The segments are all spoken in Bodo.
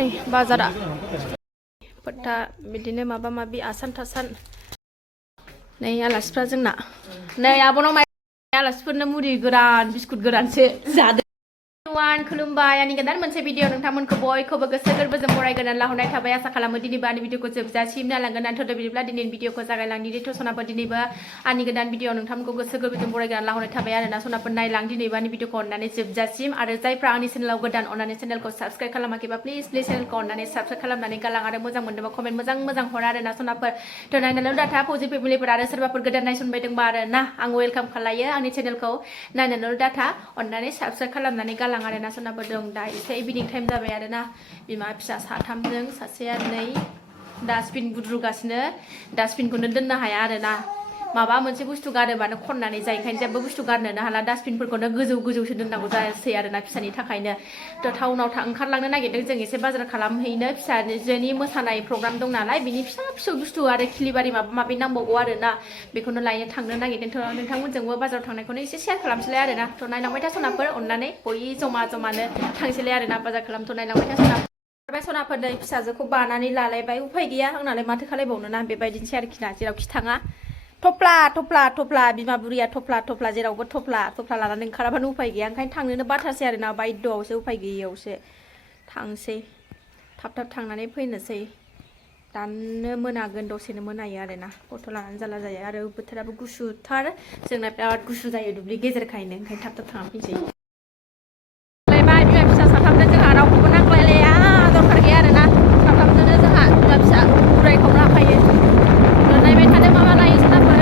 नै बाजारा फोथा बिदिनो माबा माबि आसान थासान नै आलासिफ्रा जोंना नै आब'नाव आलासिफोरनो मुरि गोरान बिस्कुट गोरानसो जादों खुलुमबाय आंनि गोदान मोनसे भिडिअ नोंथांमोनखौ बयखौबो गोसो गोरबोजों बरायगोन लाहरनाय थाबाय आसा खालामो दिनैबो आंनि भिडिअखौ जोबजासिम नायलांगोन आंथ' बिदिब्ला दिनैनि भिडिअखौ जागायलांनि सनाफोर दिनैबो आंनि गोदान भिडिअ नोंथांमोनखौ गोसो गोरबोजों बरायगोन लाहरनाय थाबाय आरोना सनाफोर नायलां दिनैबो आंनि भिडिअखौ अननानै जोबजासिम आरो जायफ्रा आंनि चेनेलाव गोदान अननानै चेनेलखौ साबस्क्राइब खालामाखैबा प्लिज चेनेलखौ अननानै साबस्क्राइब खालामनानै गालां आरो मोजां मोनदोंबा कमेन्ट मोजां हर आरोना सनाफोर थ' नायनानै डाटा फौजि फेमिलिफोर आरो सोरबाफोर गोदान नायसनबायदोंबा आरोना आं वेलकाम खालायो आंनि चेनेलखौ नायनानै डाटा अननानै साबस्क्राइब खालामनानै गालां आरोना सनाफोर दं दा एसे इभिनिं टाइम जाबाय आरोना बिमा फिसा साथामजों सासेया नै डास्टबिन बुद्रुगासिनो डास्टबिनखौनो दोननो हाया आरोना माबा मोनसे बुस्थु गारोबानो खननानै जायखायनो जेबो बुस्थु गारनोनो हाला डास्टबिनफोरखौनो गोजौसो दोननांगौ जासै आरोना फिसानि थाखायनो थ' टाउनाव ओंखारलांनो नागिरदों जों एसे बाजार खालामहैनो फिसाजोनि मोसानाय प्रग्राम दं नालाय बिनि फिसा बुस्थु आरो खिलिबारि माबा माबि नांबावगौ आरोना बेखौनो लायनो थांनो नागिरदों थ' नोंथांमोनजोंबो बाजाराव थांनायखौनो एसे शेयार खालामसैलाय आरोना थ' नायलांबाय था सनाफोर अननानै बयबो जमानो थांसैलाय आरोना बाजार खालामथ' नायलांबाय था सनाफोर नै फिसाजोखौ बानानै लालायबाय उफाय गैया आंनालाय माथो खालायबावनो ना बेबायदिनोसै आरोखि ना जेरावखि थाङा थफ्ला बिमा बुरिया थफ्ला जेरावबो थफ्ला लानानै ओंखाराबानो उफाय गैया ओंखायनो थांनोनो बाथारसै आरोना बायद'आवसो उफाय गैयियावसो थांसै थाब थांनानै फैनोसै दानो मोनागोन दसेनो मोनायो आरोना गथ' लानानै जाला जायो आरो बोथोराबो गुसुथार जोंना बिराद गुसु जायो दुब्लि गेजेरखायनो ओंखायनो थाब थांनानै फैनोसै बिमा फिसा साथामजों जोंहा रावखौबो नांलायलाया दरखार गैया आरोना साथामजोंनो जोंहा बिमा फिसा बुरायखौ लाफायो नायबाय थादों माबा लायो सोनाफोर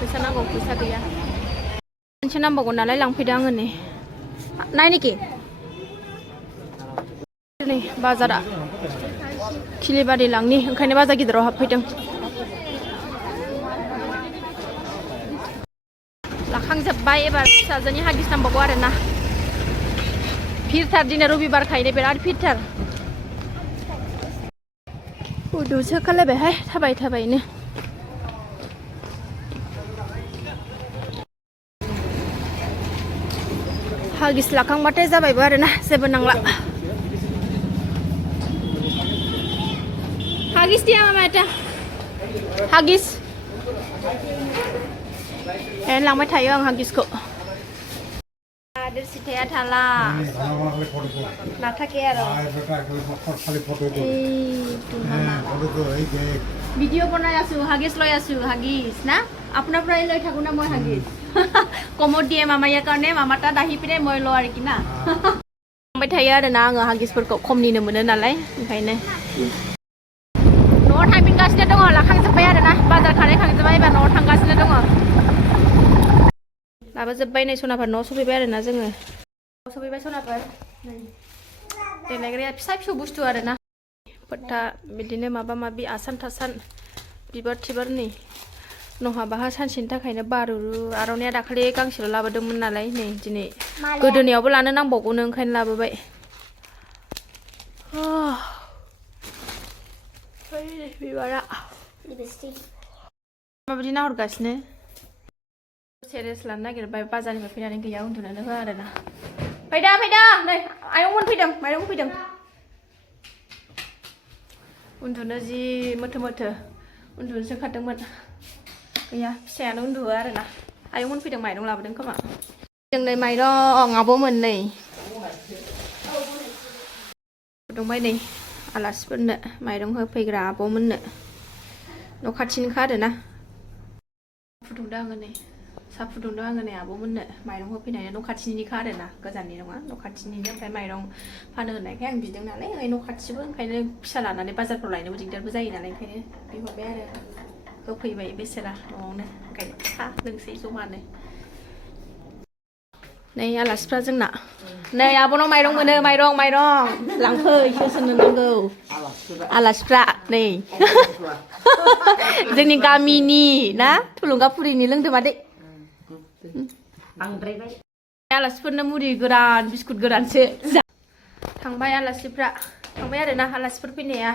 फैसा नांगौ फैसा गैया मोनसे नांबावगौ नालाय लांफैदो आङो नै नायनोखि नै बाजारा खिलिबारि लांनि ओंखायनो बाजार गिदिराव हाबफैदों लाखांजोब्बाय एबार फिसाजोनि हागिस नांबावगौ आरोना भिरथार दिनै रबिबारखायनो बिराद भिरथार उदुसो खालायबायहाय थाबायनो हागिस लाखांबाथाय जाबायबो आरोना जेबो नांला हागिस दिया मामा हागिस लांबाय थायो आं हागिसखौ सिथाया थाला नाथाके आरो ভিডিও বনাই আছো হাগিস লৈ আছো হাগিস না আপোনাৰ পৰাই লৈ থাকো না মই হাগিস কমত দিয়ে মামাইয়া কাৰণে মামা তাত আহি পিনে মই ল আৰু কি না লাंबाय थायो आरोना आङो हागिसफोरखौ खमनिनो मोनो नालाय ओंखायनो न'आव थांफिनगासिनो दङ लाखांजोब्बाय आरोना बाजार खालामखांजोब्बाय एबार न'आव थांगासिनो दङ लाबोजोब्बाय नै सनाफोर न'आव सफैबाय आरोना जोङो न'आव सफैबाय सनाफोर देलायग्राया फिसा बुस्थु आरोना फोथा बिदिनो माबा माबि आसान थासान बिबार नै नहाबाहा सानसेनि थाखायनो बारुरु आर'नाइया दाखालि गांसेल' लाबोदोंमोन नालाय नै दिनै गोदोनायावबो लानो नांबावगौनो ओंखायनो लाबोबाय बिबारा माबायदि नाहरगासिनो सेरेस लानो नागिरबाय बाजारनिफ्राय फैनानै गैया उन्दुनोनो होआ आरोना फैदा नै आयंमोन फैदों माइरं फैदों उन्दुनो जि मोथो उन्दुनोसो ओंखारदोंमोन गैया फिसायानो उन्दुआ आरोना आयंमोन फैदों माइरं लाबोदों खोमा जों नै माइरं आब'मोन नै फुदुंबाय नै आलासिफोरनो माइरं होफैग्रा आब'मोननो न' खाथिनिखा आरोना फुदुंदों आङो नै साहा फुदुंदों आङो नै आब'मोननो माइरं होफैनायनो न' खाथिनिखा आरोना गोजाननि नङा न' खाथिनिनो ओमफ्राय माइरं फानो होननायखाय आं बिदों नालाय ओमफ्राय न' खाथिबो ओंखायनो फिसा लानानै बाजारफ्राव लायनोबो दिगदारबो जायो नालाय ओंखायनो बिहरबाय आरो होफैबाय बेसेरा न'आवनो ओंखायनो साहा लोंसै जमानो नै आलासिफ्रा जोंना नै आब'नाव माइरं मोनो माइरं लांफै सोरनो नांगौ आलासिफ्रा नै जोंनि गामिनि ना थुलुंगाफुरिनि लोंदो मादै बांद्रायबाय आलासिफोरनो मुरि गोरान बिस्कुट गोरानसो थांबाय आलासिफ्रा थांबाय आरोना आलासिफोर फैनाया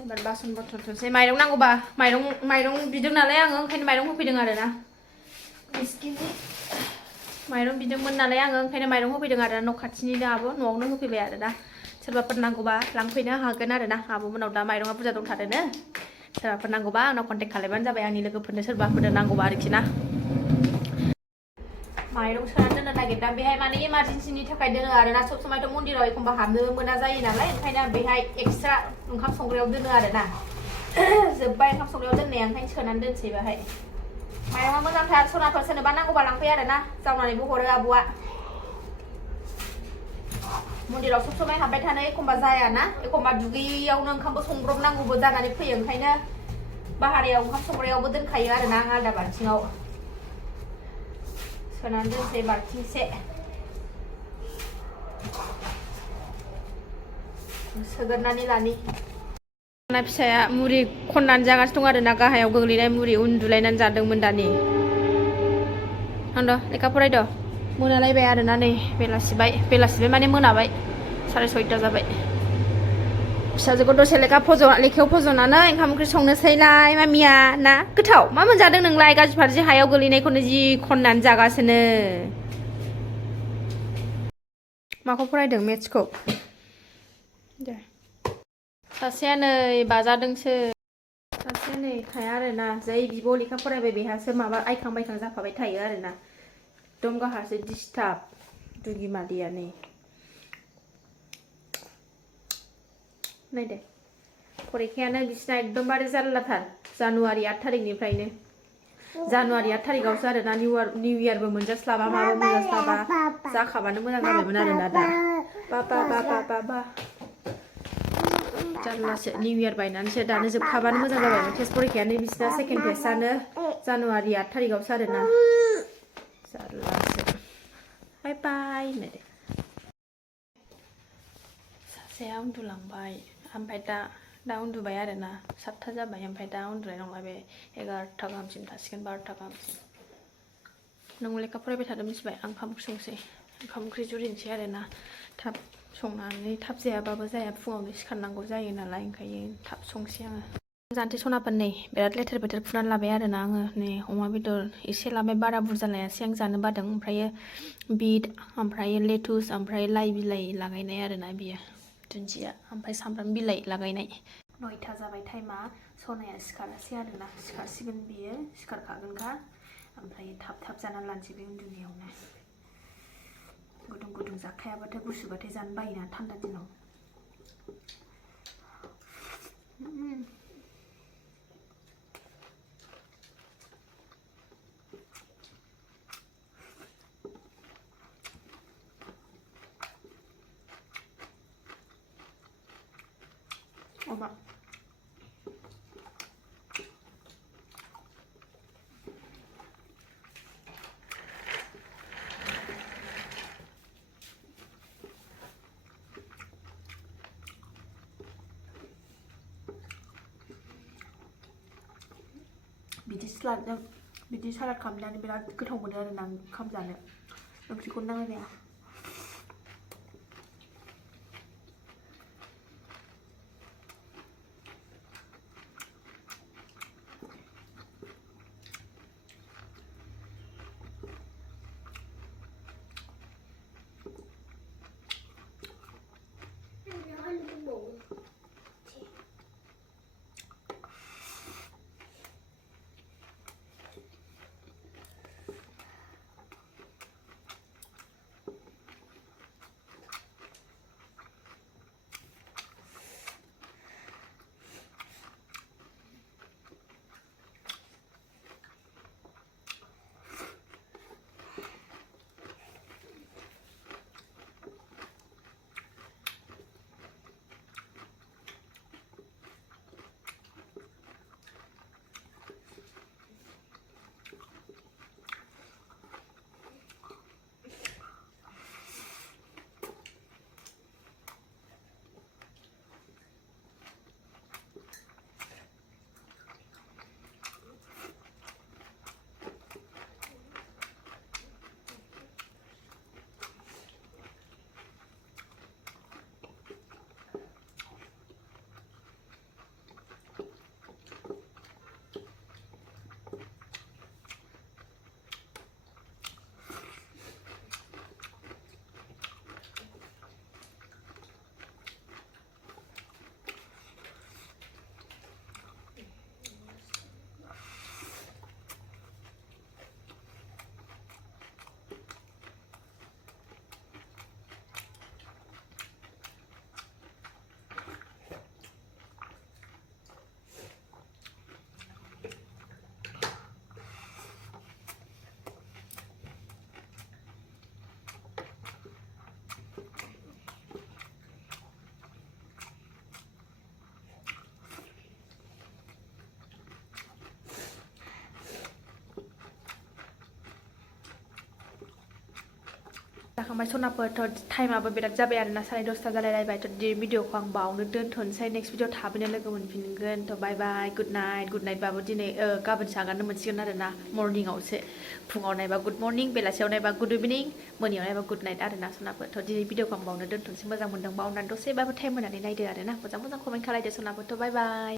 एबार बासन बर्तन थुनसै माइरं नांगौबा माइरं बिदों नालाय आङो ओंखायनो माइरं होफैदों आरोना माइरं बिदोंमोन नालाय आङो ओंखायनो माइरं होफैदों आरो न' खाथिनिनो आब' न'आवनो होफैबाय आरोना सोरबाफोर नांगौबा लांफैनो हागोन आरोना आब'मोनाव दा माइरंआ बुरजा दंथारोनो सोरबाफोर नांगौबा आंनाव कन्टेक्ट खालामबानो जाबाय आंनि लोगोफोरनो सोरबाफोर नांगौबा आरोखि ना माइरं सोनानै दोननो नागिरदों बेहाय माने इमारजेन्सिनि थाखाय दोनो आरोना सब समायथ' मन्दिराव एखमबा हाबनो मोना जायो नालाय ओंखायनो बेहाय एक्सट्रा ओंखाम संग्रायाव दोनो आरोना जोब्बाय ओंखाम संग्रायाव दोननाया ओंखायनो सोनानै दोनसै बेहाय माइरंआ मोजांथार सनाफोर सोरनोबा नांगौबा लांफै आरोना जावनानैबो हरो आब'आ मन्दिराव सब समाय हाबबाय थानो एखमबा जायाना एखमबा दुगैयावनो ओंखामबो संब्रबनांगौबो जानानै फैयो ओंखायनो बाहेरायाव ओंखाम संग्रायावबो दोनखायो आरोना आं आलदा बाल्थिङाव सोनानै दोनसै बाल्थिंसे सोगोरनानै लानि ना फिसाया मुरि खननानै जागासिनो दं आरोना गाहायाव गोग्लैनाय मुरि उन्दुलायनानै जादोंमोन दानि आंद' लेखा फरायद' मोनालायबाय आरोना नै बेलासिबाय माने मोनाबाय 6:30 जाबाय फिसाजोखौ दसे लेखायाव फज'नानै ओंखाम ओंख्रि संनोसैलाय मामिया ना गोथाव मा मोनजादों नोंलाय गाज्रि फारसे हायाव गोलैनायखौनो जि खननानै जागासिनो माखौ फरायदों मेथ्सखौ दे सासेया नै बाजादोंसो सासेया नै थाया आरोना जै बिब' लेखा फरायबाय बेहासो माबा आइखां बायखां जाफाबाय थायो आरोना एकदम गाहासो डिस्टार्ब दुगि मादैया नै नायदे फरिखायानो बिसिना एकदमबारे जारलाथार जानुवारि 8 थारिखनिफ्रायनो जानुवारि 8 थारिखआवसो आरोना निउ इयारबो मोनजास्लाबा माबो मोनजास्लाबा जाखाबानो मोजां जाबायमोन आरोना दा बा जारलासो निउ इयार बायनानैसो दानो जोबखाबानो मोजां जाबायमोन टेस्ट फरिखायानो बिसिना सेकेन्ड टेस्टआनो जानुवारि 8 थारिखआवसो आरोना जारलासो बाय बाय होनदो सासेया उन्दुलांबाय ओमफ्राय दा उन्दुबाय आरोना 7था जाबाय ओमफ्राय दा उन्दुनाय नंला बे 11था गाहामसिम थासिगोन 12था गाहामसिम नों लेखा फरायबाय थादों मिथिबाय आं ओंखाम ओंख्रि संसै ओंखाम ओंख्रि जुरिनोसै आरोना थाब संनानै थाब जायाबाबो जाया फुङावनो सिखारनांगौ जायो नालाय ओंखायनो थाब संसै आङो जानोसै सनाफोर नै बिराद लेथेर फेथेर फुनानै लाबाय आरोना आङो नै अमा बेदर एसे लाबाय बारा बुरजा लायासै आं जानो बादों ओमफ्रायो बिट ओमफ्रायो लेटुस ओमफ्राय लाइ बिलाइ लागायनाय आरोना बियो दुन्दिया ओमफ्राय सामब्राम बिलाइ लागायनाय 9था जाबाय टाइमा सनाया सिखारासै आरोना सिखारसिगोन बियो सिखारखागोनखा ओमफ्राय थाब जानानै लानोसै बे उन्दुनायावनो गुदुं जाखायाबाथाय गुसुबाथाय जानो बायोना थान्दा दिनाव अमा बिदि सालाद खालामनानै बिराद गोथाव मोनो आरोना आं ओंखाम जानो ओंख्रिखौनो नांलायलाया जाखांबाय सनाफोर टाइमाबो बिराद जाबाय आरोना 10:30 जालायलायबाय दिनै भिडिअखौ आं बावनो दोनथ'नोसै नेक्स्ट भिडिअ थाबैनो लोगो मोनफिनगोन बाय बाय गुड नाइटबाबो दिनै गाबोनसो आगारनो मोनसिगोन आरोना मर्निंआवसो फुङाव नायबा गुड मर्निं बेलासियाव नायबा गुड इभिनिं मोनायाव नायबा गुड नाइट आरोना सनाफोर दिनै भिडिअखौ आं बावनो दोनथ'नोसै मोजां मोनदोंबा अननानै दसेबाबो टाइम होनानै नायदो आरोना मोजां कमेन्ट खालायदो सनाफोर बाय बाय